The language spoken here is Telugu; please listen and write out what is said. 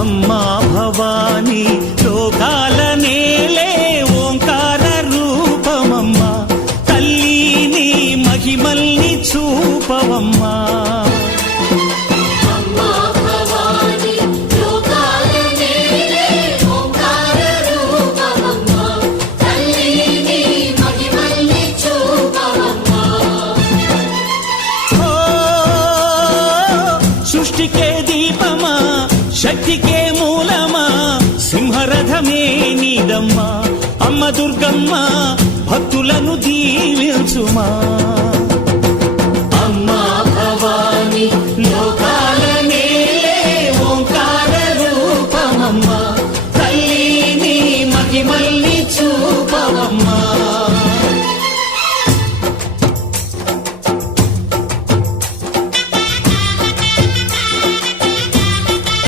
అమ్మా భవానీ లోకాల నేలే ఓంకార రూపమమ్మా, తల్లి నీ మహిమల్ని చూపవమ్మా. సృష్టికే దీపమా, శక్తికే మూలమా, సింహరథమే నీదమ్మా. అమ్మ దుర్గమ్మ భక్తులను దీవించుమా.